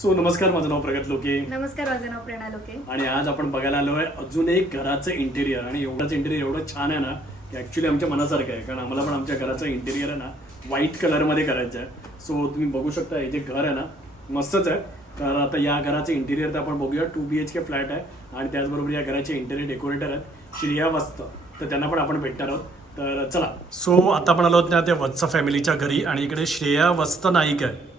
So नमस्कार माझं नाव प्रगत लोके. नमस्कार माझं नाव प्रेरणा लोके. आणि आज आपण बघायला आलो आहे अजून एक घराचं इंटेरियर आणि एवढंच इंटेरियर एवढं छान आहे ना की ॲक्च्युली आमच्या मनासारखं आहे. कारण आम्हाला पण आमच्या घराचं इंटेरियर आहे ना व्हाईट कलरमध्ये करायचं आहे. सो तुम्ही बघू शकता हे जे घर आहे ना मस्तच आहे. तर आता या घराचं इंटेरियर तर आपण बघूया. Two B H K flat आहे. आणि त्याचबरोबर या घराचे इंटेरियर डेकोरेटर आहेत. श्रिया वस्त तर त्यांना पण आपण भेटणार आहोत. तर चला. सो आता आपण आलो आहोत ना त्या वत्स फॅमिलीच्या घरी. आणि इकडे श्रेया वस्त नाईक आहे.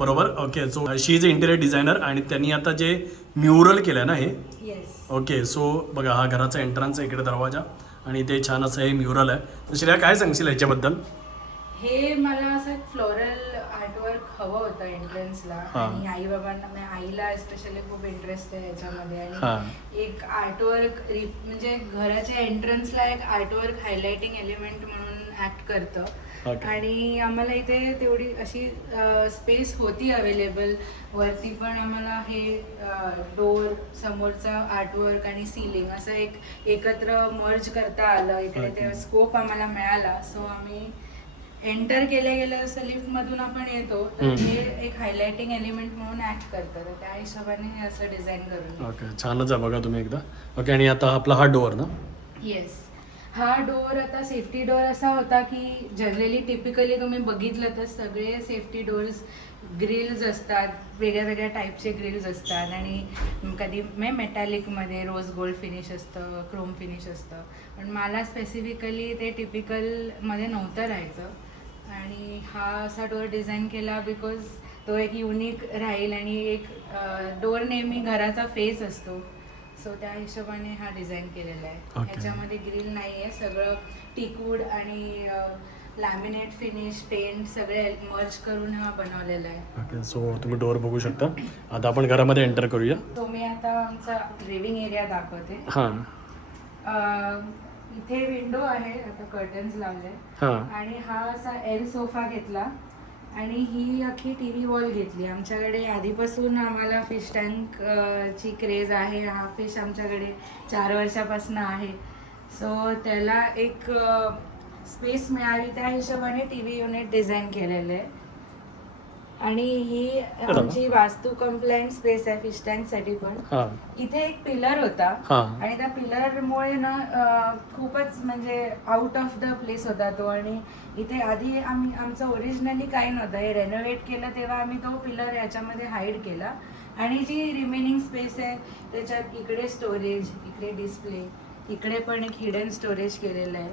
बरोबर? Okay so she is interior designer आणि त्यांनी आता जे म्युरल केलं ना हे? ओके सो बघा हा घराचा एंट्रन्स आहे इकडे दरवाजा आणि ते छान असं हे म्युरल आहे. तर श्रेया काय सांगशील याच्याबद्दल? हे मला असं फ्लोरल आर्टवर्क हवं होतं एंट्रन्सला. आणि आई बाबांना म्हणजे आईला स्पेशली खूप इंटरेस्ट आहे याच्यामध्ये. आणि एक आर्टवर्क म्हणजे घराच्या एंट्रन्सला एक आर्टवर्क हायलाइटिंग एलिमेंट म्हणून ऍक्ट करतं. Okay. आणि आम्हाला इथे तेवढी अशी स्पेस होती अवेलेबल वरती पण आम्हाला हे डोर समोरचा आर्टवर्क आणि सिलिंग असं एक एकत्र मर्ज करता आलं. इकडे ते Okay. स्कोप आम्हाला मिळाला. सो आम्ही एंटर केले गेले असं लिफ्ट मधून आपण येतो. तर हम्म. हे एक हायलाइटिंग एलिमेंट म्हणून ऍक्ट करतं. तर त्या हिशोबाने हे असं डिझाईन करून ओके छानच आहे बघा तुम्ही एकदा. ओके आणि आता आपला हा डोअर ना? येस हा डोअर आता सेफ्टी डोअर असा होता की जनरली टिपिकली तुम्ही बघितलं तर सगळे सेफ्टी डोअर्स ग्रिल्स असतात वेगळ्या वेगळ्या टाईपचे ग्रिल्स असतात आणि कधी मे मेटॅलिकमध्ये रोज गोल्ड फिनिश असतं क्रोम फिनिश असतं. पण मला स्पेसिफिकली ते टिपिकलमध्ये नव्हतं राहायचं. आणि हा असा डोअर डिझाईन केला बिकॉज तो एक युनिक राहील आणि एक डोअर नेहमी घराचा फेस असतो. सो त्या हिशोबाने हा डिझाईन केलेला आहे. Okay. ह्याच्यामध्ये ग्रिल नाही आहे सगळं टिकवूड आणि लॅमिनेट फिनिश पेंट सगळे मर्ज करून हा बनवलेला आहे. ओके सो तुम्ही डोअर बघू शकता. आता आपण घरामध्ये एंटर करूया. तो मी आता आमचा लिव्हिंग एरिया दाखवते. हां. अं, इथे विंडो आहे आता कर्टन्स लावले. हां. आणि हा असा एल सोफा घेतला. आणि ही अख्खी टी व्ही वॉल घेतली. आमच्याकडे आधीपासून आम्हाला फिश टँक ची क्रेज आहे. हा फिश आमच्याकडे चार वर्षापासून आहे. सो त्याला एक स्पेस मिळावी त्या हिशोबाने टी व्ही युनिट डिझाईन केलेलं आहे. आणि ही आमची वास्तू कंप्लायंट स्पेस आहे फिश टँकसाठी पण. हां. इथे एक पिलर होता. आणि त्या पिलरमुळे ना अं, खूपच म्हणजे आउट ऑफ द प्लेस होता तो. आणि इथे आधी आम्ही आमचं ओरिजिनली काही नव्हतं. हे रेनोव्हेट केलं तेव्हा आम्ही तो पिलर याच्यामध्ये हाईड केला. आणि जी रिमेनिंग स्पेस आहे त्याच्यात इकडे स्टोरेज इकडे डिस्प्ले इकडे पण एक हिडन स्टोरेज केलेलं आहे.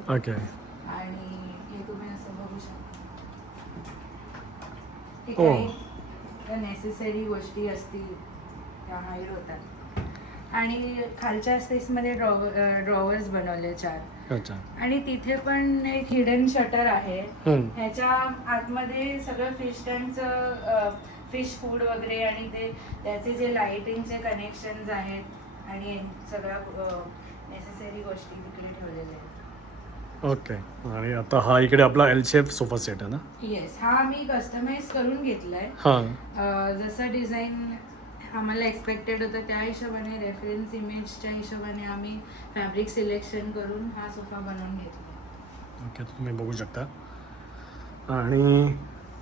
आणि हे तुम्ही असं बघू शकता हे. काही नेसेसरी गोष्टी असतील त्या हाईड होतात. आणि खालच्या स्पेसमध्ये ड्रॉवर ड्रॉवर्स बनवले चार अच्छा. आणि तिथे पण एक हिडन शटर आहे. हम्म. ह्याच्या आतमध्ये सगळं फिश टँकचं फिश फूड वगैरे आणि ते त्याचे जे लाईटिंगचे कनेक्शन्स आहेत आणि सगळ्या नेसेसरी गोष्टी तिकडे ठेवलेल्या आहेत. ओके. आणि आता हा इकडे आपला एल शेप सोफा सेट आहे ना? येस हा आम्ही कस्टमाइज करून घेतलाय. हां. अं, जसं डिझाईन आम्हाला एक्सपेक्टेड होतं त्या हिशोबाने रेफरन्स इमेजच्या हिशोबाने आम्ही फॅब्रिक सिलेक्शन करून हा सोफा बनवून घेतला ओके तुम्ही बघू शकता. आणि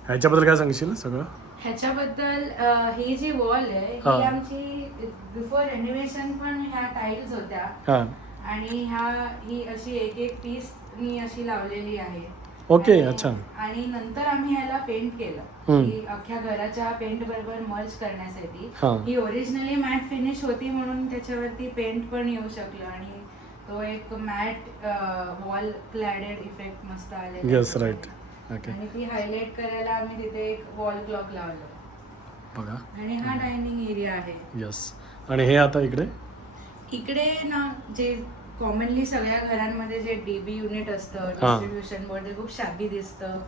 ह्याच्याबद्दल काय सांगशील सगळं? ह्याच्याबद्दल अं, ही जी वॉल आहे हा. ही. आमची बिफोर रेनोव्हेशन पण ह्या टाईल्स होत्या. हां. आणि ह्या ही अशी एक एक पीस मी अशी लावलेली आहे. ओके आणि- अच्छा. आणि नंतर आम्ही ह्याला पेंट केलं. हम्म. की अख्ख्या घराच्या पेंट बरोबर मर्ज करण्यासाठी. हा. ही ओरिजिनली मॅट फिनिश होती म्हणून त्याच्यावरती पेंट पण येऊ शकलं आणि तो एक मॅट वॉल क्लॅडेड इफेक्ट मस्त आलेला येस. राईट ओके आणि ती हायलाइट करायला आम्ही तिथे एक वॉल क्लॉक लावलं. बघा. आणि हा डायनिंग एरिया आहे. येस आणि हे आता इकडे? इकडे ना जे कॉमनली सगळ्या घरांमध्ये जे डीबी युनिट असतं. डिस्ट्रीब्युशन बोर्ड ते खूप शाबी दिसतं.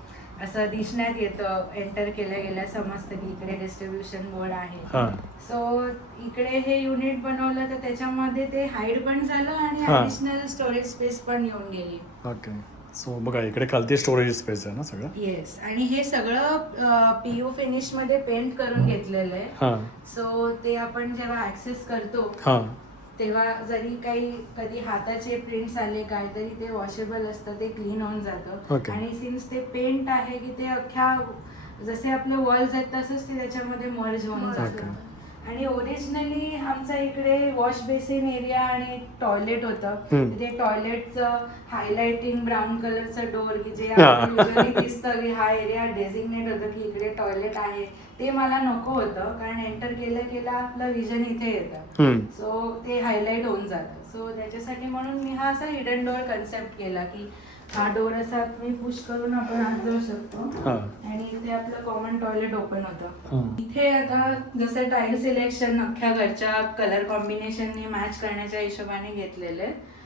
असं दिसण्यात येतं एंटर केल्या गेल्या समजतं की इकडे डिस्ट्रीब्युशन बोर्ड आहे. हां. सो इकडे हे युनिट बनवलं तर त्याच्यामध्ये ते हाईड पण झालं आणि. ऍडिशनल स्टोरेज स्पेस पण येऊन गेली. ओके सो बघा इकडे खालती स्टोरेज स्पेस आहे ना सगळं? येस आणि हे सगळं पीयू फिनिशमध्ये पेंट करून घेतलेलं आहे. सो ते आपण जेव्हा ऍक्सेस करतो तेव्हा जरी काही कधी हाताचे प्रिंट्स आले काय तरी ते वॉशेबल असतं ते क्लीन होऊन जातं Okay. आणि सिन्स ते पेंट आहे की ते अख्ख्या जसे आपले वॉल्स आहेत तसंच ते त्याच्यामध्ये मर्ज होऊन Okay. जातं आणि ओरिजिनली आमचा इकडे वॉश बेसिन एरिया आणि टॉयलेट होतं. ते टॉयलेटचं हायलाइटिंग ब्राऊन कलरचं डोर की जे usually दिसतं की हा एरिया डेझिग्नेट होतं की इकडे टॉयलेट आहे. ते मला नको होतं कारण एंटर केलं केलं आपलं विजन इथे येतं. सो ते हायलाइट होऊन जातं. सो त्याच्यासाठी म्हणून मी हा असा हिडन डोअर कन्सेप्ट केला की हा डोअर असा तुम्ही पुश करून आपण आत जाऊ शकतो हा. आणि इथे आपलं कॉमन टॉयलेट ओपन हा. होतं इथे आता जसं टाईल सिलेक्शन अख्ख्या घरच्या कलर कॉम्बिनेशनने मॅच करण्याच्या हिशोबाने घेतलेलं आहे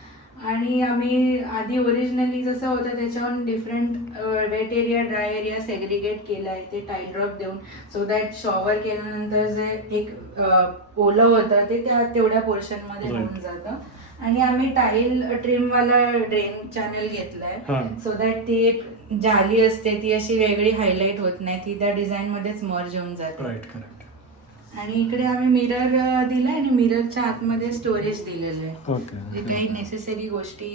आणि आम्ही आधी ओरिजिनली जसं होतं त्याच्याहून different wet area dry area segregate केला आहे ते टाईल ड्रॉप देऊन सो दॅट शॉवर केल्यानंतर जे एक अ, ओलं होतं ते त्या तेवढ्या पोर्शनमध्ये Right. होऊन जातं आणि आम्ही टाईल ट्रिमवाला ड्रेन चॅनल हा. घेतलाय सो दॅट ती एक जाली असते ती अशी वेगळी हायलाइट होत नाही ती त्या डिझाईन मध्येच मर्ज होऊन जाते. राईट करेक्ट आणि इकडे आम्ही मिरर दिलाय आणि मिररच्या आतमध्ये स्टोरेज दिलेलं आहे. ओके जे काही नेसेसरी गोष्टी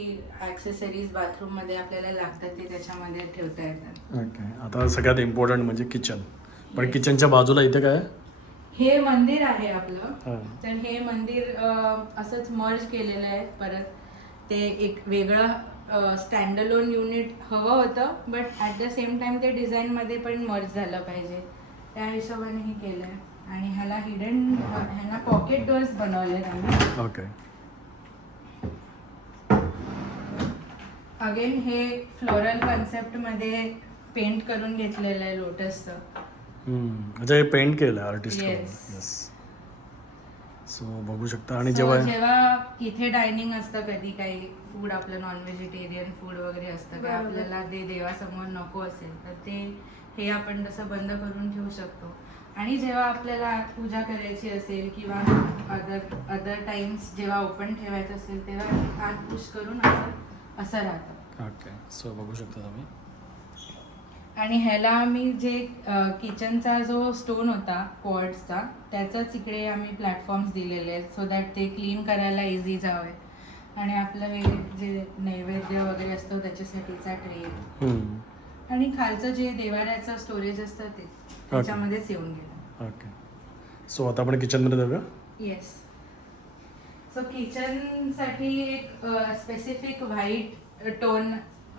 ऍक्सेसरीज बाथरूममध्ये आपल्याला लागतात ते त्याच्यामध्ये ठेवता येतात. ओके आता सगळ्यात इम्पॉर्टंट म्हणजे किचन पण किचनच्या बाजूला इथे काय आहे? हे मंदिर आहे आपलं. तर हे मंदिर असंच मर्ज केलेलं आहे. परत ते एक वेगळं स्टँडलोन युनिट हवं होतं. But at the same time ते डिझाईनमध्ये पण मर्ज झालं पाहिजे. त्या हिशोबाने हे केलं आहे आणि ह्याला हिडन ह्याला पॉकेट डोअर्स बनवलेत आम्ही. ओके अगेन हे फ्लोरल कन्सेप्टमध्ये पेंट करून घेतलेलं आहे लोटसचं. म्हणजे हे पेंट केलं आर्टिस्ट Yes. येस सो बघू शकता. आणि So, जेव्हा जेव्हा इथे डायनिंग असतं कधी काही फूड आपलं नॉन व्हेजिटेरियन फूड वगैरे असतं की बरोबर. आपल्याला ते देवासमोर नको असेल तर ते हे आपण तसं बंद करून ठेवू शकतो. आणि जेव्हा आपल्याला पूजा करायची असेल किंवा अदर अदर टाइम्स जेव्हा ओपन ठेवायचं असेल तेव्हा आत पुश करून असं असं राहतं. ओके सो बघू शकता तुम्ही. आणि ह्याला आम्ही जे किचनचा जो स्टोन होता पॉट्सचा त्याचाच इकडे आम्ही प्लॅटफॉर्म्स दिलेले आहेत सो दॅट ते क्लीन करायला इझी जावे आणि आपलं हे जे नैवेद्य वगैरे असतो त्याच्यासाठीचा ट्रे. आणि खालचं जे देवाऱ्याचं स्टोरेज असतं ते त्याच्यामध्येच येऊन गेलं. ओके सो आता आपण किचनमध्ये जाऊया? येस सो किचनसाठी एक स्पेसिफिक व्हाईट टोन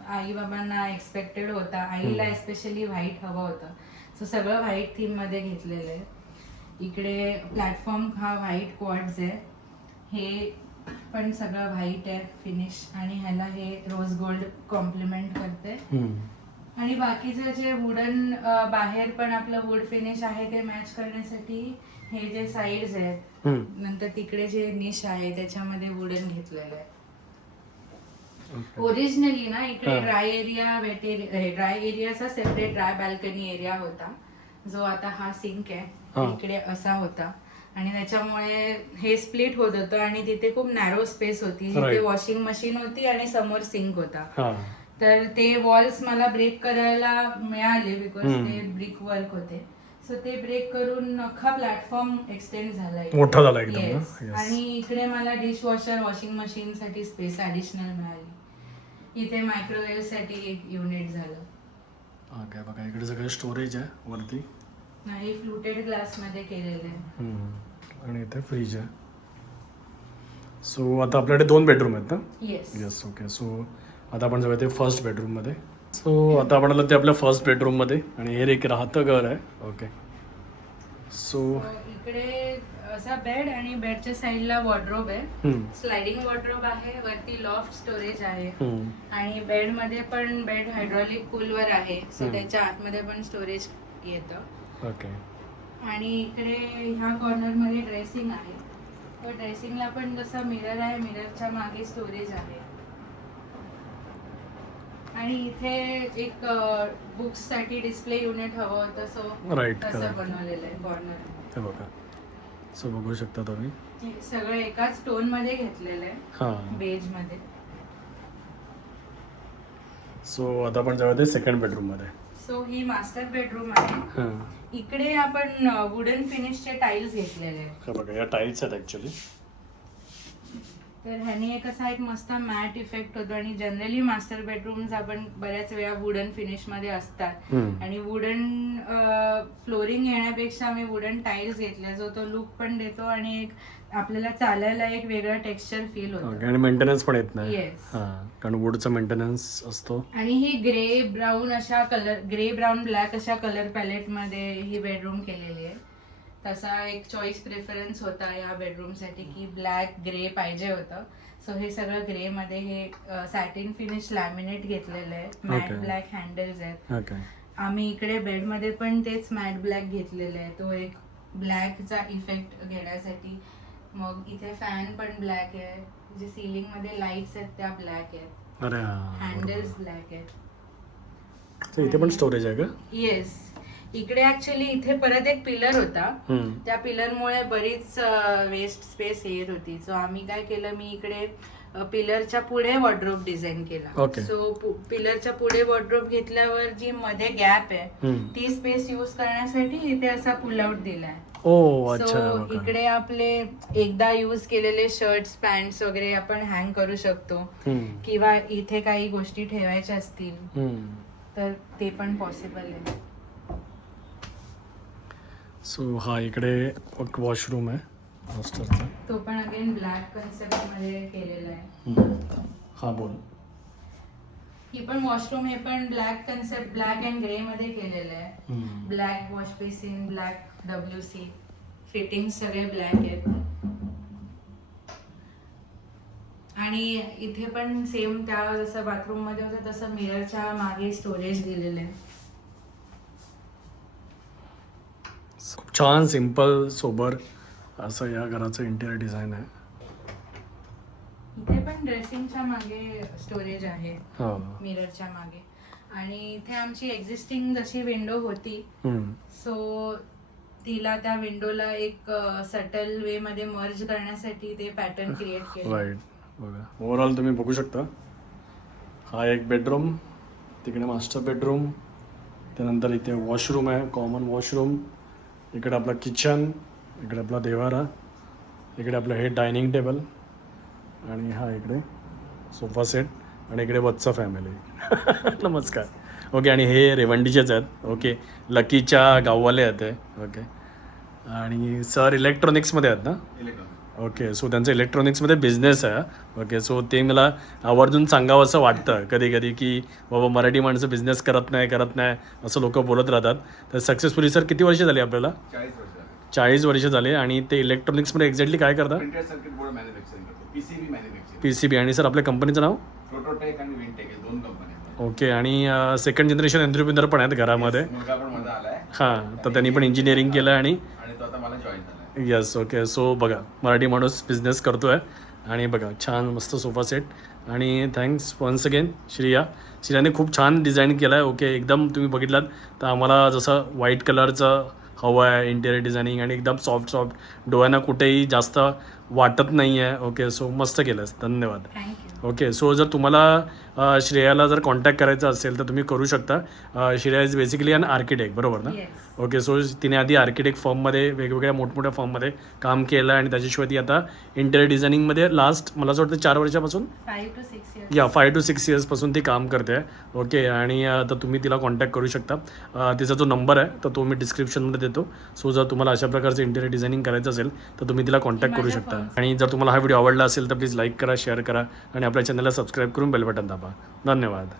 आई बाबांना एक्सपेक्टेड होता आईला हम्म. एस्पेशली व्हाईट हवं होतं सो सगळं व्हाईट थीममध्ये घेतलेलं आहे इकडे प्लॅटफॉर्म हा व्हाईट क्वाड्स आहे हे पण सगळं व्हाईट आहे फिनिश आणि ह्याला हे रोज गोल्ड कॉम्प्लिमेंट करते. आणि बाकीचं जे वुडन बाहेर पण आपलं वूड फिनिश आहे ते मॅच करण्यासाठी हे जे साईड्स आहेत. नंतर तिकडे जे निश आहे त्याच्यामध्ये वुडन घेतलेलं आहे. ओरिजिनली ना इकडे. Dry area wet area dry एरियाचा separate dry balcony area होता जो आता हा सिंक आहे. इकडे असा होता आणि त्याच्यामुळे हे स्प्लिट होत होतं आणि तिथे खूप नॅरो स्पेस होती जिथे. वॉशिंग मशीन होती आणि समोर सिंक होता तर ते वॉल्स मला ब्रेक करायला मिळाले बिकॉज. ते ब्रिक वर्क होते सो ते ब्रेक करून अख्खा प्लॅटफॉर्म एक्सटेंड झाला. मोठा. आणि इकडे मला डिश वॉशर वॉशिंग मशीन साठी स्पेस ऍडिशनल मिळाली इथे मायक्रोवेव्हसाठी एक युनिट झालं. ओके बघा इकडे सगळं स्टोरेज आहे वरती. नाही फ्लुटेड ग्लासमध्ये केलेलं आहे. हम्म. आणि इथे फ्रीज आहे. सो आता आपल्याकडे दोन बेडरूम आहेत ना? येस येस ओके सो आता आपण जाऊया ते फर्स्ट बेडरूममध्ये सो आता आपण आलो ते आपल्या फर्स्ट बेडरूममध्ये आणि हे एक राहतं घर आहे. ओके सो इकडे असा बेड आणि बेडच्या साईडला वॉर्ड्रोब आहे. स्लायडिंग वॉर्ड्रोब आहे वरती लॉफ्ट स्टोरेज आहे. आणि बेडमध्ये पण बेड हायड्रॉलिक कूलवर आहे. सो. त्याच्या आतमध्ये पण स्टोरेज येतं. ओके आणि इकडे ह्या कॉर्नरमध्ये ड्रेसिंग आहे. तर ड्रेसिंगला पण जसं मिरर आहे मिररच्या मागे स्टोरेज आहे. आणि इथे एक बुक्ससाठी डिस्प्ले युनिट हवं होतं सो तसं. बनवलेलं आहे कॉर्नर सो बघू शकता तुम्ही. सगळं एकाच टोनमध्ये घेतलेलं आहे. हां. बेजमध्ये. सो आता आपण जाऊया ते सेकंड बेडरूममध्ये सो ही मास्टर बेडरूम आहे. हां. इकडे आपण वुडन फिनिशचे टाईल्स घेतलेले आहेत. हे बघा या टाईल्स आहेत ॲक्च्युली तर ह्याने एक असा एक मस्त मॅट इफेक्ट होतो आणि जनरली मास्टर बेडरूम्स आपण बऱ्याच वेळा वुडन फिनिशमध्ये असतात. हम्म. आणि वुडन फ्लोरिंग येण्यापेक्षा आम्ही वुडन टाईल्स घेतल्या. जो तो लुक पण देतो आणि एक आपल्याला चालायला एक वेगळं टेक्स्चर फील होतं. आणि मेंटेनन्स पण येत नाही. कारण वूडचा मेंटेनन्स असतो. आणि ही ग्रे ब्राऊन अशा कलर ग्रे ब्राऊन ब्लॅक अशा कलर पॅलेटमध्ये ही बेडरूम केलेली आहे. तसा एक चॉईस प्रेफरन्स होता या बेडरूमसाठी की ब्लॅक ग्रे पाहिजे होतं. सो हे सगळं ग्रे मध्ये हे सॅटिन फिनिश लॅमिनेट घेतलेलं आहे. मॅट. ब्लॅक हँडल्स आहेत. आम्ही इकडे बेडमध्ये पण तेच मॅट ब्लॅक घेतलेलं आहे. तो एक ब्लॅकचा इफेक्ट घेण्यासाठी. मग इथे फॅन पण ब्लॅक आहे. जे सिलिंगमध्ये लाईट्स आहेत त्या ब्लॅक आहेत. हँडल्स ब्लॅक आहेत. इथे पण स्टोरेज आहे का? येस इकडे ऍक्च्युली इथे परत एक पिलर होता. त्या पिलरमुळे बरीच वेस्ट स्पेस येत होती सो आम्ही काय केलं मी इकडे पिलरच्या पुढे वॉर्ड्रोब डिझाईन केला. सो पिलरच्या पुढे वॉर्ड्रोब घेतल्यावर जी मध्ये गॅप आहे. ती स्पेस युज करण्यासाठी इथे असा पुल आउट दिलाय सो. इकडे आपले एकदा युज केलेले शर्ट्स पॅन्ट वगैरे आपण हँग करू शकतो. किंवा इथे काही गोष्टी ठेवायच्या असतील. तर ते पण पॉसिबल आहे सो हा इकडे एक वॉशरूम आहे मास्टरचा तो पण अगेन ब्लॅक कन्सेप्टमध्ये केलेला आहे. हा बोल। ही पण वॉशरूम हे पण black concept black and grey मध्ये केलेलं आहे. Black wash basin black W C fitting सगळे ब्लॅक आहेत। आणि इथे पण सेम त्या जसं बाथरूममध्ये होतं तसं मिररच्या मागे स्टोरेज दिलेलं आहे खूप छान सिंपल सोबर असं या घराचं इंटिरियर डिझाईन आहे. इथे पण ड्रेसिंगच्या मागे स्टोरेज आहे हा. मिररच्या मागे. आणि इथे आमची एक्झिस्टिंग जशी विंडो होती हम्म. सो तिला त्या विंडोला एक सटल वे मध्ये मर्ज करण्यासाठी ते पॅटर्न क्रिएट केलं. राईट बघा. ओव्हरऑल तुम्ही बघू शकता. हा एक बेडरूम तिकडे मास्टर बेडरूम त्यानंतर इथे वॉशरूम आहे कॉमन वॉशरूम इकडे आपला किचन इकडे आपला देवारा इकडे आपलं हे डायनिंग टेबल आणि हा इकडे सोफा सेट आणि इकडे वत्सा फॅमिली नमस्कार. ओके आणि हे रेवंडीचेच आहेत. ओके लकीच्या गाववाले आहेत ओके आणि सर इलेक्ट्रॉनिक्समध्ये आहेत ना? ओके सो त्यांचं इलेक्ट्रॉनिक्समध्ये बिझनेस आहे. ओके सो ते मला आवर्जून सांगावं असं वाटतं कधी कधी की बाबा मराठी माणसं बिझनेस करत नाही करत नाही असं लोक बोलत राहतात. तर सक्सेसफुली सर किती वर्ष झाली आपल्याला? चाळीस वर्ष झाले. आणि ते इलेक्ट्रॉनिक्समध्ये एक्झॅक्टली काय करतात? पी सी बी आणि सर आपल्या कंपनीचं नाव. ओके आणि सेकंड जनरेशन एंटरप्रिनर पण आहेत घरामध्ये. हां तर त्यांनी पण इंजिनिअरिंग केलं आणि आणि तो आता मला जॉईन झालाय येस ओके सो बघा मराठी माणूस बिझनेस करतो आहे आणि बघा छान मस्त सोफा सेट आणि थँक्स वन्स अगेन श्रिया. श्रियाने खूप छान डिझाईन केलं आहे ओके एकदम तुम्ही बघितलात. तर आम्हाला जसं व्हाईट कलरचं हवं आहे इंटेरियर डिझायनिंग आणि एकदम सॉफ्ट सॉफ्ट डोळ्यांना कुठेही जास्त वाटत नाही आहे ओके सो मस्त केलंस. धन्यवाद. ओके सो जर तुम्हाला श्रेयाला जर कॉन्टॅक्ट करायचा असेल तर तुम्ही करू शकता. Shreya is basically an architect बरोबर ना? ओके सो तिने आधी आर्किटेक्ट फॉर्ममध्ये वेगवेगळ्या मोठमोठ्या फॉर्ममध्ये काम केलं आणि त्याच्याशिवाय ती आता इंटेरियर डिझायनिंगमध्ये लास्ट मला असं वाटतं चार वर्षापासून? या फाय टू सिक्स इयर्सपासून ती काम करते. आहे ओके आणि तर तुम्ही तिला कॉन्टॅक्ट करू शकता. तिचा जो नंबर आहे तर तो मी डिस्क्रिप्शनमध्ये देतो. सो जर तुम्हाला अशा प्रकारचं इंटेरियर डिझायनिंग करायचं असेल तर तुम्ही तिला कॉन्टॅक्ट करू शकता. आणि जर तुम्हाला हा व्हिडिओ आवडला असेल तर प्लीज लाईक करा शेअर करा आणि आपल्या चॅनलला सबस्क्राईब करून बेल बटन दाबा. धन्यवाद.